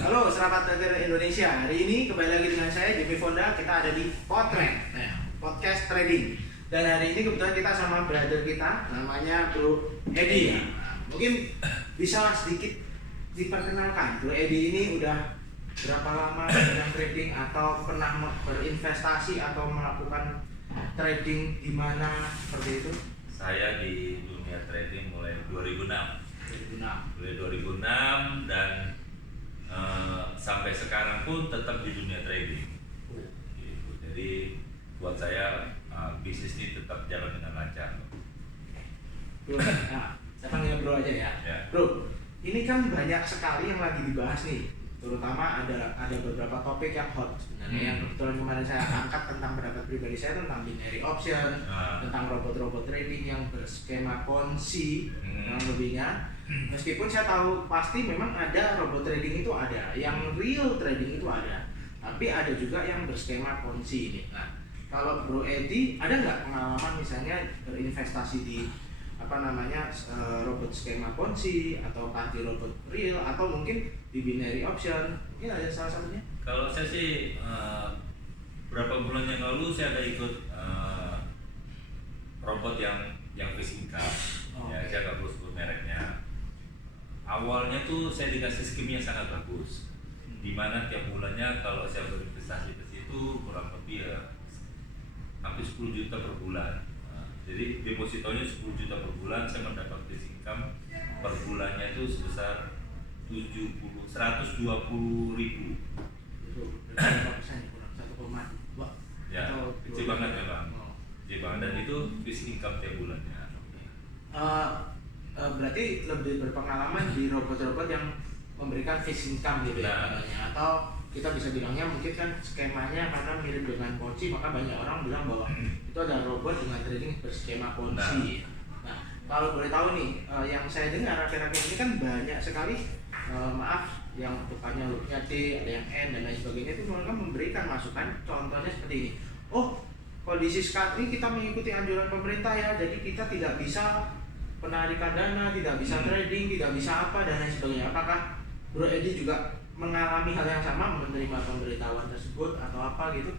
Halo, selamat datang di Indonesia. Hari ini kembali lagi dengan saya Jimmy Fonda. Kita ada di Podtrend, podcast trading. Dan hari ini kebetulan kita sama brother kita, namanya Bro Edi. Mungkin bisa sedikit diperkenalkan, Bro Edi ini udah berapa lama dalam trading atau pernah berinvestasi atau melakukan trading di mana seperti itu? Saya di dunia trading mulai 2006. 2006 dan sampai sekarang pun tetap di dunia trading. Gitu. Jadi buat saya bisnis ini tetap jalan dengan lancar. Bro, nah, saya panggil Bro aja ya. Bro, ini kan banyak sekali yang lagi dibahas nih. Terutama ada beberapa topik yang hot sebenarnya yang kebetulan kemarin saya angkat tentang pendapat pribadi saya tentang binary option, tentang robot-robot trading yang berskema ponzi yang lebihnya. Meskipun saya tahu pasti memang ada robot trading itu ada, yang real trading itu ada, tapi ada juga yang berskema ponzi ini. Nah, kalau Bro Edi ada nggak pengalaman misalnya berinvestasi di robot skema ponzi atau anti robot real atau mungkin di binary option? Ini ada salah satunya. Kalau saya sih berapa bulan yang lalu saya ada ikut robot yang fixed income. Ya, saya nggak perlu sebut mereknya. Awalnya tuh saya dikasih skim yang sangat bagus, dimana tiap bulannya kalau saya berinvestasi ke situ kurang lebih ya hampir 10 juta per bulan. Jadi depositonya 10 juta per bulan, saya mendapat fixed income per bulannya itu sebesar 120 ribu. Ya, kecil banget ya Bang. Kecil banget, dan itu fixed income tiap bulannya. Berarti lebih berpengalaman di robot-robot yang memberikan fixed income gitu ya, atau kita bisa bilangnya mungkin kan skemanya karena mirip dengan ponzi, maka banyak orang bilang bahwa itu ada robot dengan trading berskema ponzi. Nah, kalau boleh tahu nih, yang saya dengar akhir-akhir ini kan banyak sekali, yang depannya hurufnya D, ada yang N dan lain sebagainya, itu mereka memberikan masukan. Contohnya seperti ini. Oh, kondisi saat ini kita mengikuti anjuran pemerintah ya, jadi kita tidak bisa penarikan dana, tidak bisa trading, tidak bisa apa dan lain sebagainya. Apakah Bro Edi juga mengalami hal yang sama, menerima pemberitahuan tersebut atau apa gitu?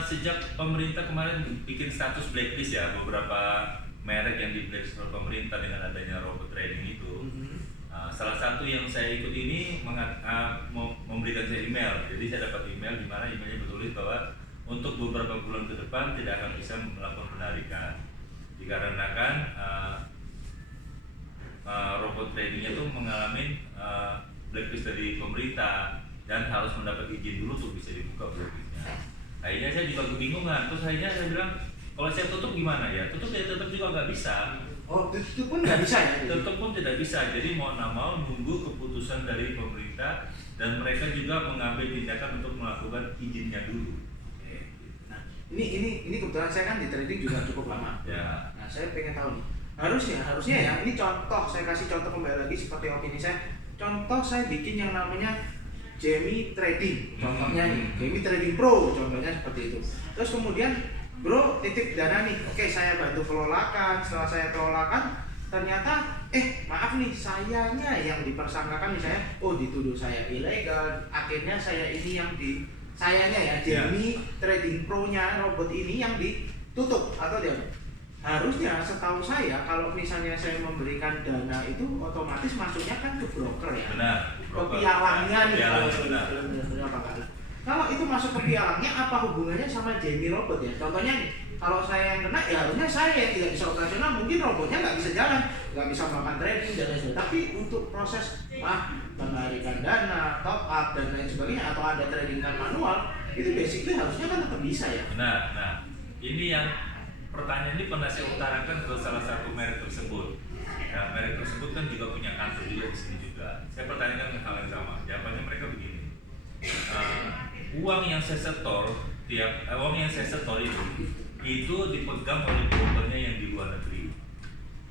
Sejak pemerintah kemarin bikin status blacklist ya, beberapa merek yang di blacklist oleh pemerintah dengan adanya robot trading itu. Salah satu yang saya ikut ini memberikan saya email. Jadi saya dapat email di mana emailnya bertulis bahwa untuk beberapa bulan ke depan tidak akan bisa melakukan penarikan, dikarenakan robot tradingnya itu mengalami blacklist dari pemerintah dan harus mendapat izin dulu untuk bisa dibuka blacklistnya. Akhirnya saya juga kebingungan, terus akhirnya saya bilang kalau saya tutup gimana ya? Tutup ya tetap juga nggak bisa. Oh, itu pun nggak bisa ya? Tutup pun tidak bisa. Jadi mau nggak mau nunggu keputusan dari pemerintah dan mereka juga mengambil tindakan untuk melakukan izinnya dulu. Nah, ini kebetulan saya kan di trading juga cukup lama. Ya. Nah, saya pengen tahu nih. Harusnya ya, ini contoh, saya kasih contoh kembali lagi seperti opini saya. Contoh saya bikin yang namanya Jamie Trading, contohnya nih, Jamie Trading Pro, contohnya seperti itu. Terus kemudian Bro titip dana nih, oke saya bantu kelolakan. Setelah saya kelolakan, ternyata maaf nih, sayanya yang dipersangkakan misalnya, dituduh saya ilegal. Akhirnya saya ini yang sayanya ya, Jamie Trading Pro-nya robot ini yang ditutup atau dia. Harusnya setahu saya kalau misalnya saya memberikan dana itu otomatis masuknya kan ke broker ya. Benar. Ke pialangnya nih kalau benar. Kalau itu masuk ke pialangnya, apa hubungannya sama Jamie robot ya? Contohnya nih, kalau saya yang kena ya harusnya saya yang tidak bisa operasional, mungkin robotnya nggak bisa jalan, nggak bisa melakukan trading dan lain sebagainya. Tapi untuk proses penarikan dana, top up dan lain sebagainya, atau ada trading kan manual, itu basically harusnya kan tetap bisa ya. Nah, ini yang pertanyaan ini pernah saya utarakan ke salah satu merek tersebut. Ya, merek tersebut kan juga punya kantor juga di sini juga. Saya pertanyakan hal yang sama. Jawabannya mereka begini. Uang yang saya setor itu dipegang oleh brokernya yang di luar negeri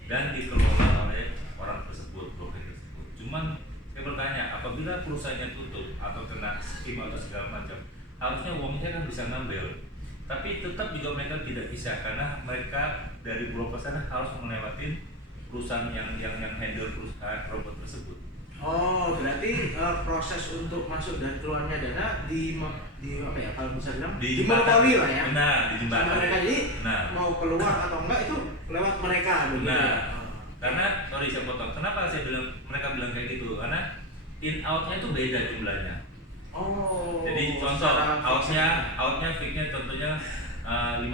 dan dikelola oleh orang tersebut, broker tersebut. Cuman saya bertanya, apabila perusahaannya tutup atau kena skim atau segala macam, harusnya uangnya kan bisa ngambil. Tapi tetap juga mereka tidak bisa karena mereka dari broker sana harus melewati perusahaan yang handle perusahaan robot tersebut. Oh, berarti proses untuk masuk dan keluarnya dana di apa ya, kalau bisa bilang di monopoli lah ya. Benar, di jembatan. Sama mereka, jadi nah, mau keluar atau enggak itu lewat mereka begitu. Nah, karena sorry saya potong. Kenapa saya bilang mereka bilang kayak gitu? Karena in outnya itu beda jumlahnya. Oh. Jadi contoh outnya fixnya contohnya 15.000.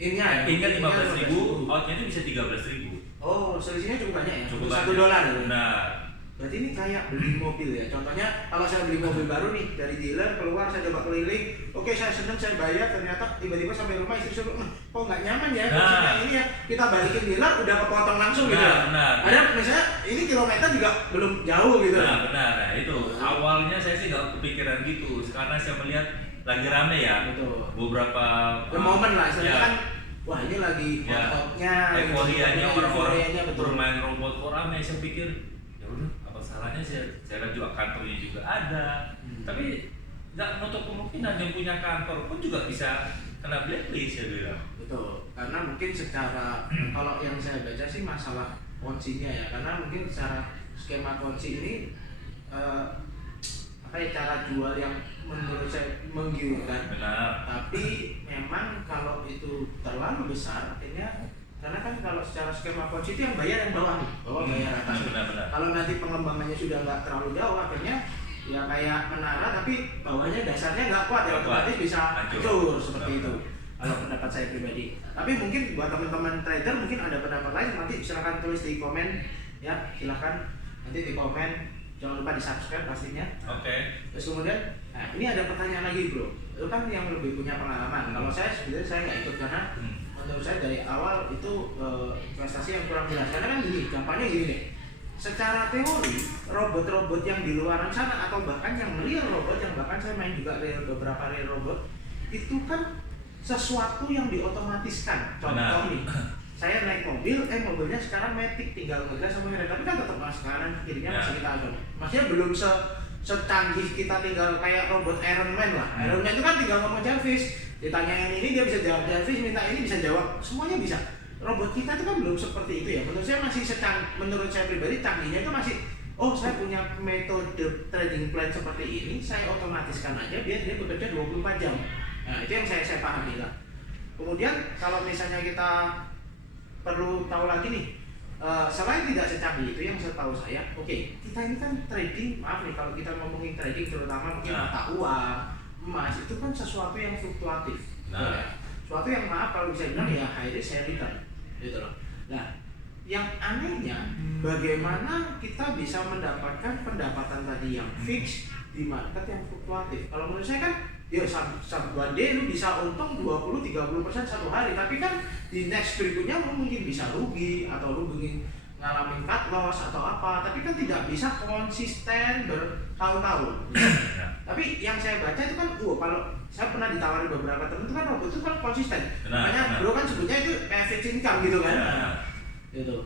Innya 15.000, outnya itu bisa 13.000. Oh, selisihnya cukup banyak ya? Cukup $1 ya? Nah, berarti ini kayak beli mobil ya. Contohnya kalau saya beli mobil baru nih dari dealer, keluar saya coba keliling, oke saya seneng, saya bayar, ternyata tiba-tiba sampai rumah istri suruh, kok nggak nyaman ya? Nah, ini ya kita balikin dealer udah kepotong langsung gitu. Benar. Ada misalnya ini kilometer juga belum jauh gitu. Nah, benar. Nah, itu awalnya saya sih nggak kepikiran gitu, karena saya melihat lagi rame ya. Betul. Beberapa momen lah, istilahnya ya. kan. Wah ini lagi hot-hotnya, euforianya orang-orang betul. bermain robot kok rame. Saya pikir ya udah, apa salahnya, saya lihat juga kantornya juga ada. Tapi nggak menutup kemungkinan yang punya kantor pun juga bisa kena blacklist, saya bilang. Betul, karena mungkin secara kalau yang saya baca sih masalah kuncinya ya, karena mungkin secara skema kunci ini cara jual yang menurut saya menggiurkan. Benar. Tapi memang kalau itu terlalu besar, artinya karena kan kalau secara skema kunci itu yang bayar yang bawah nih, bayar atas. Benar. Kalau nanti pengembangannya sudah nggak terlalu jauh, akhirnya ya kayak menara tapi bawahnya dasarnya nggak kuat ya, otomatis bisa hancur seperti itu. Kalau pendapat saya pribadi. Tapi mungkin buat teman-teman trader mungkin ada pendapat lain, nanti silakan tulis di komen ya, silakan nanti di komen. Jangan lupa di subscribe pastinya. Oke. Terus kemudian, nah ini ada pertanyaan lagi bro. Itu kan yang lebih punya pengalaman. Kalau saya sebenarnya saya nggak ikut karena menurut saya dari awal itu investasi yang kurang jelas. Karena kan gini, gampangnya gini deh. Secara teori robot-robot yang di luaran sana atau bahkan yang real robot, yang bahkan saya main juga beberapa real robot, itu kan sesuatu yang diotomatiskan. Contoh nih. Saya naik mobil, mobilnya sekarang matic, tinggal ngegas sama ngerem, tapi kan tetap mas kanan kirinya masih kita atur. Maksudnya belum secanggih kita tinggal kayak robot Iron Man lah. Iron Man itu kan tinggal ngomong Jarvis, ditanyain ini dia bisa jawab Jarvis, minta ini bisa jawab, semuanya bisa. Robot kita itu kan belum seperti itu ya. Menurut saya masih menurut saya pribadi canggihnya itu masih, saya punya metode trading plan seperti ini, saya otomatiskan aja biar dia bekerja 24 jam. Nah itu yang saya pahami lah. Kemudian kalau misalnya kita perlu tahu lagi nih, selain tidak secanggih itu yang setahu saya, kita ini kan trading, maaf nih kalau kita ngomongin trading terutama mungkin mata uang, emas itu kan sesuatu yang fluktuatif, sesuatu yang maaf kalau bisa bilang ya high risk high return, gitu loh. Nah, yang anehnya bagaimana kita bisa mendapatkan pendapatan tadi yang fix di market yang fluktuatif. Kalau menurut saya kan ya one day lu bisa untung 20-30% satu hari, tapi kan di next berikutnya lu mungkin bisa rugi atau lu mungkin ngalamin cut loss atau apa, tapi kan tidak bisa konsisten bertahun-tahun. Tapi yang saya baca itu kan kalau saya pernah ditawari beberapa teman itu kan robot itu kan konsisten, makanya bro kan sebutnya itu average income gitu kan. Gitu.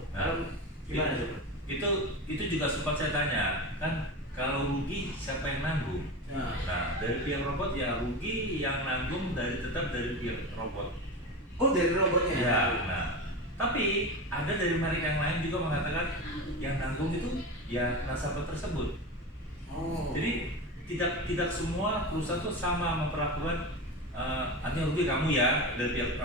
Gimana tuh? Itu juga sempat saya tanya kan, kalau rugi siapa yang nanggung? Nah, dari pihak robot ya rugi yang nanggung tetap dari pihak robot. Oh, dari robotnya ya? Nah, tapi ada dari merek yang lain juga mengatakan yang nanggung itu ya nasabah tersebut. Jadi tidak semua perusahaan itu sama memperlakukan artinya rugi kamu ya dari pihak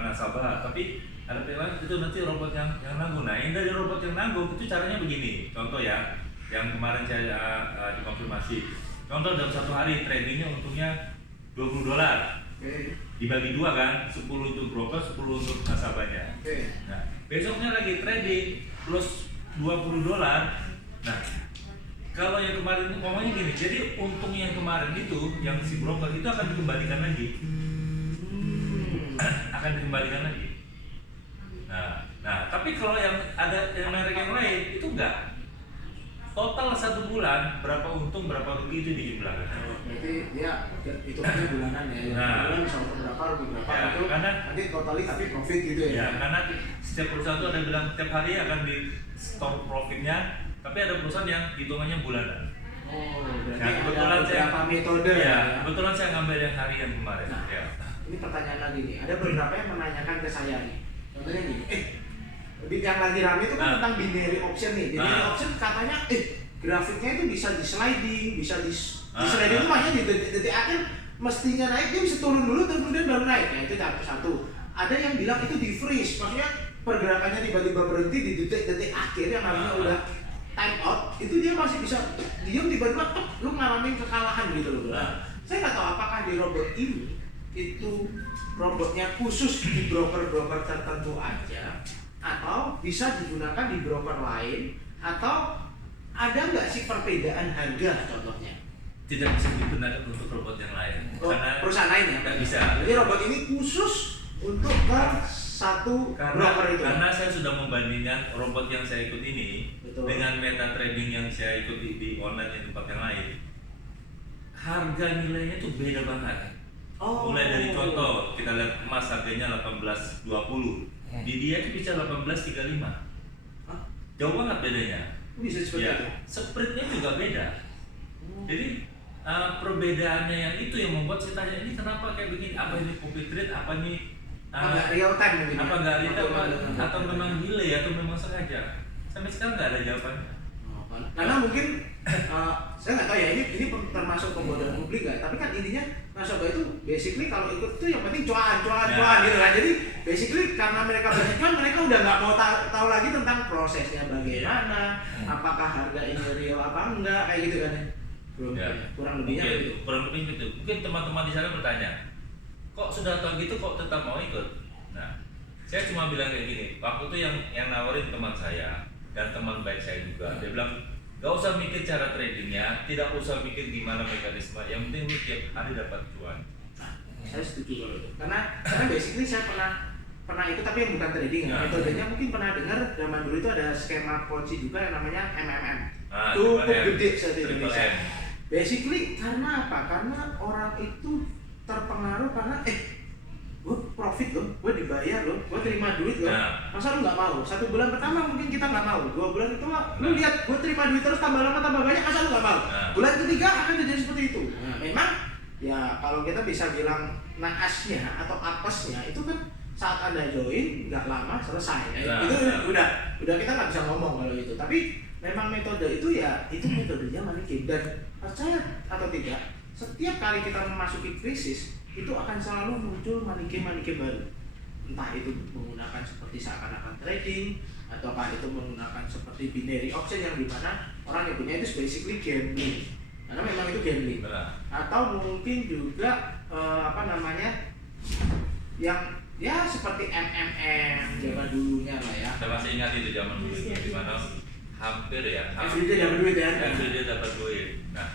nasabah, tapi ada pihak lain itu nanti robot yang nanggung. Nah, yang dari robot yang nanggung itu caranya begini. Contoh ya, yang kemarin saya dikonfirmasi. Contoh dalam satu hari tradingnya untungnya $20. Dibagi dua kan, 10 untuk broker, 10 untuk nasabahnya. Nah, besoknya lagi trading plus $20. Nah, kalau yang kemarin ngomongnya gini, jadi untung yang kemarin itu, yang si broker itu akan dikembalikan lagi. Akan dikembalikan lagi. Nah, tapi kalau yang ada yang merek yang lain itu enggak. Total 1 bulan berapa untung berapa rugi itu dijumlahkan. Berarti dia hitungannya bulanan ya. Bulan bisa untung berapa rugi berapa itu karena nanti totali tapi profit gitu ya. Ya, karena setiap perusahaan itu ada bilang tiap hari akan di store profitnya, tapi ada perusahaan yang hitungannya bulanan. Berarti kebetulan ada beberapa metode ya. Kebetulan saya ngambil yang harian kemarin. Ini pertanyaan lagi nih. Ada beberapa yang menanyakan ke saya nih. Contohnya gini, yang lagi rame itu kan tentang binary option nih. Binary option katanya grafiknya itu bisa di sliding, bisa di sliding itu makanya di detik akhir mestinya naik, dia bisa turun dulu terus kemudian baru naik. Nah itu satu. Ada yang bilang itu di freeze, maksudnya pergerakannya tiba-tiba berhenti di detik-detik akhir yang harusnya udah time out, itu dia masih bisa diam tiba-tiba lu ngalamin kekalahan gitu loh. Nah, saya nggak tahu apakah di robot ini itu robotnya khusus di broker-broker tertentu aja, atau bisa digunakan di broker lain, atau ada nggak sih perbedaan harga contohnya? Tidak bisa digunakan untuk robot yang lain. Karena perusahaan lain ya? Nggak bisa. Jadi robot ini khusus untuk ke satu broker itu. Karena saya sudah membandingkan robot yang saya ikut ini dengan meta trading yang saya ikuti di online di tempat yang lain. Harga nilainya tuh beda banget. Mulai dari contoh kita lihat emas harganya 18.20, di dia itu bisa 18.35. Jauh banget bedanya. Bisa seperti itu. Spreadnya juga beda. Jadi perbedaannya yang itu yang membuat saya tanya ini kenapa kayak begini? Apa ini copy trade? Apa ini real time mungkin? Apa nggak real time? Atau memang delay atau memang sengaja? Sampai sekarang nggak ada jawabannya. Karena mungkin saya nggak tahu ya ini termasuk pembodohan publik nggak, tapi kan intinya nasabah itu basically kalau ikut itu yang penting cuan gitu kan. Jadi basically karena mereka banyak cuan, mereka udah nggak mau tahu lagi tentang prosesnya bagaimana, apakah harga ini real apa enggak kayak gitu kan. Kurang lebihnya gitu. Kurang lebih gitu. Mungkin teman-teman di sana bertanya, kok sudah tahu gitu kok tetap mau ikut? Nah, saya cuma bilang kayak gini, waktu itu yang nawarin teman saya dan teman baik saya juga, dia bilang gak usah mikir cara tradingnya, tidak usah mikir gimana mekanisme, yang penting lu tiap hari dapat cuan. Saya setuju kalau itu, karena basically saya pernah itu tapi yang bukan trading ya. Metodenya mungkin pernah dengar zaman dulu itu ada skema Ponzi juga yang namanya MMM. Cukup gede saat Indonesia. Basically karena apa? Karena orang itu terpengaruh karena gue profit loh, gue dibayar loh, gue terima duit loh. Masa lu nggak mau? 1 bulan pertama mungkin kita nggak mau, 2 bulan itu lu lihat gue terima duit terus tambah lama tambah banyak, masa lu nggak mau? Bulan ketiga akan terjadi seperti itu. Nah, memang ya kalau kita bisa bilang naasnya atau apesnya itu kan saat Anda join nggak lama selesai. Itu udah kita nggak bisa ngomong kalau itu. Tapi memang metode itu ya itu metodenya money game, dan percaya atau tidak setiap kali kita memasuki krisis itu akan selalu muncul money game baru, entah itu menggunakan seperti seakan-akan trading ataukah itu menggunakan seperti binary option yang dimana orang yang punya itu basically gambling, karena memang itu gambling. Atau mungkin juga yang ya seperti MMM zaman dulunya lah ya. Saya masih ingat itu zaman dulu di mana hampir ya everyday dapat duit ya. Everyday dapat duit. Nah,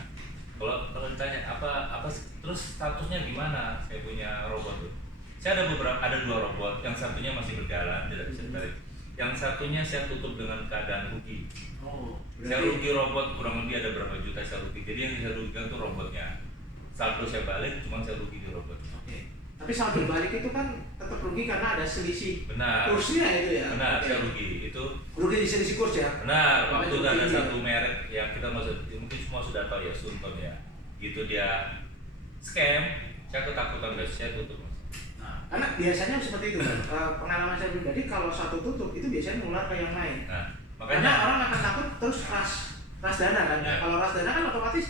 kalau ditanya apa terus statusnya gimana? Saya punya robot tuh. Saya ada 2 robot, yang satunya masih berjalan tidak bisa ditarik. Yang satunya saya tutup dengan keadaan rugi. Saya rugi robot kurang lebih ada berapa juta saya rugi. Jadi yang saya rugikan tuh robotnya. Saldo saya balik, cuma saya rugi di robot. Tapi saldo balik itu kan tetap rugi karena ada selisih kursnya itu ya. Benar, saya rugi itu. Rugi di selisih kurs ya. Benar, waktu itu ada satu merek yang kita mungkin semua sudah tahu ya, Sunton ya. Gitu dia scam, saya ketakutan guys, saya tutup. Nah, karena biasanya seperti itu kan. Pengalaman saya pribadi kalau satu tutup itu biasanya nular ke yang lain. Nah, makanya karena orang akan takut terus ras dana kan. Kalau ras dana kan otomatis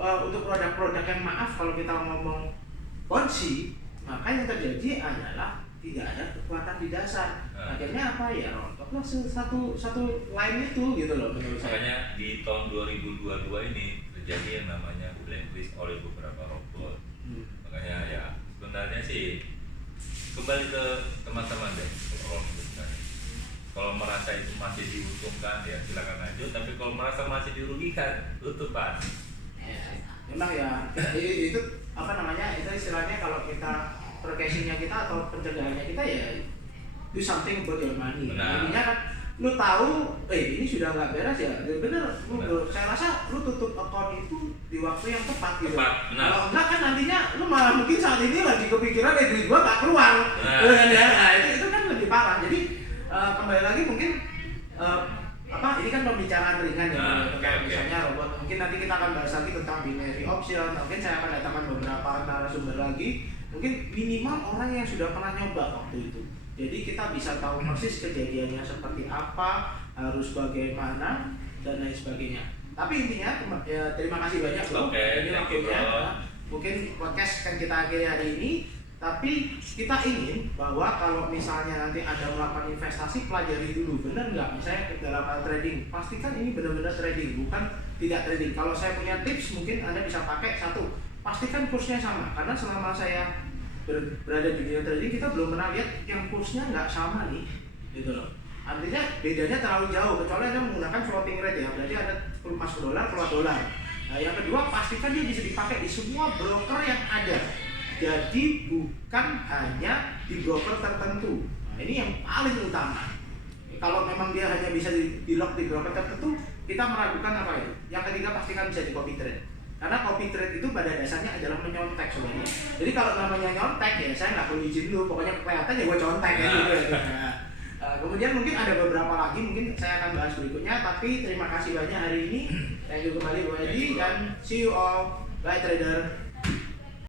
untuk produk-produk yang kalau kita ngomong Ponzi, maka yang terjadi adalah tidak ada kekuatan di dasar. Akhirnya apa ya, rontoklah satu line itu gitu loh menurut saya. Makanya di tahun 2022 ini terjadi yang namanya blacklist oleh beberapa robot. Makanya ya sebenarnya sih kembali ke teman-teman deh, kalau merasa itu masih diuntungkan ya silakan lanjut, tapi kalau merasa masih dirugikan tutup pas. Memang ya itu itu istilahnya kalau kita forecastingnya kita atau pencegahannya kita ya do something about your money. Intinya kan lu tahu ini sudah nggak beres ya bener. Saya rasa lu tutup account itu di waktu yang tepat gitu. Kalau enggak kan nantinya lu malah mungkin saat ini lagi kepikiran duit gua nggak keluar. Nah, itu kan lebih parah. Jadi kembali lagi mungkin ini kan pembicaraan ringan ya, misalnya robot. Mungkin nanti kita akan bahas lagi tentang binary option. Mungkin saya akan datangkan beberapa narasumber lagi. Mungkin minimal orang yang sudah pernah nyoba waktu itu. Jadi kita bisa tahu persis kejadiannya seperti apa, harus bagaimana dan lain sebagainya. Tapi intinya ya, terima kasih banyak Bro. Ini waktunya. Mungkin podcast kan kita akhiri hari ini, tapi kita ingin bahwa kalau misalnya nanti ada melakukan investasi, pelajari dulu benar nggak. Misalnya dalam hal trading, pastikan ini benar-benar trading, bukan tidak trading. Kalau saya punya tips, mungkin Anda bisa pakai satu, pastikan kursnya sama. Karena selama saya berada di dunia trading, kita belum pernah lihat yang kursnya nggak sama nih, gitu loh. Artinya bedanya terlalu jauh, kecuali Anda menggunakan floating rate ya, berarti ada masuk dolar, keluar dolar. Nah, yang kedua, pastikan dia bisa dipakai di semua broker yang ada. Jadi bukan hanya di broker tertentu. Nah, ini yang paling utama. Kalau memang dia hanya bisa di lock di broker tertentu, kita meragukan apa itu. Yang ketiga, pastikan bisa di copy trade. Karena copy trade itu pada dasarnya adalah menyontek sebenarnya. Jadi kalau namanya nyontek ya saya nggak perlu izin dulu, pokoknya kelihatan ya gue contek ya gitu. Kemudian mungkin ada beberapa lagi, mungkin saya akan bahas berikutnya. Tapi terima kasih banyak hari ini. Thank you kembali Bu Edi dan see you all. Bye trader.